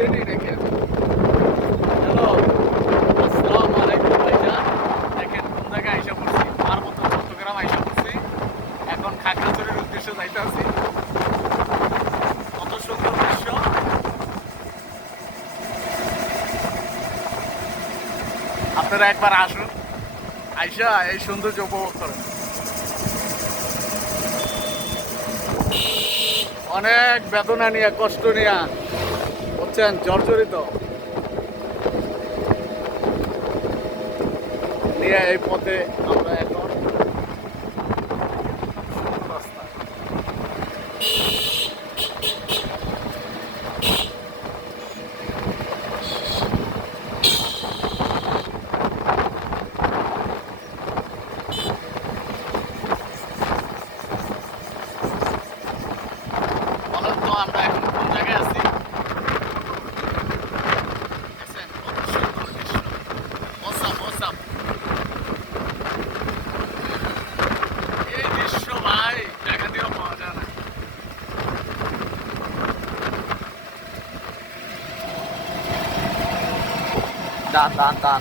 বুঝেনি নাকি এখন? হ্যালো, আসসালামু আলাইকুম ভাইজান। দেখেন কোন জায়গায় আইসা পড়ছি, পার্বত্য চট্টগ্রাম আইসা পড়ছি। এখন খাগড়াছড়ির উদ্দেশ্যে যাইতেছি। কত সুন্দর দৃশ্য, আপনারা একবার আসুন, আইসা এই সৌন্দর্য উপভোগ করেন। অনেক বেদনা নিয়ে, কষ্ট নিয়ে হচ্ছেন জর্জরিত নিয়ে এই পথে আমরা এখন রাস্তা। বলেন তো আমরা এখন কোন জায়গায় আছি? দেখছেন কত সুন্দর দৃশ্য, অসাম অসাম। এই দৃশ্য ভাই জায়গা দিয়েও পাওয়া যায় না। দান দান দান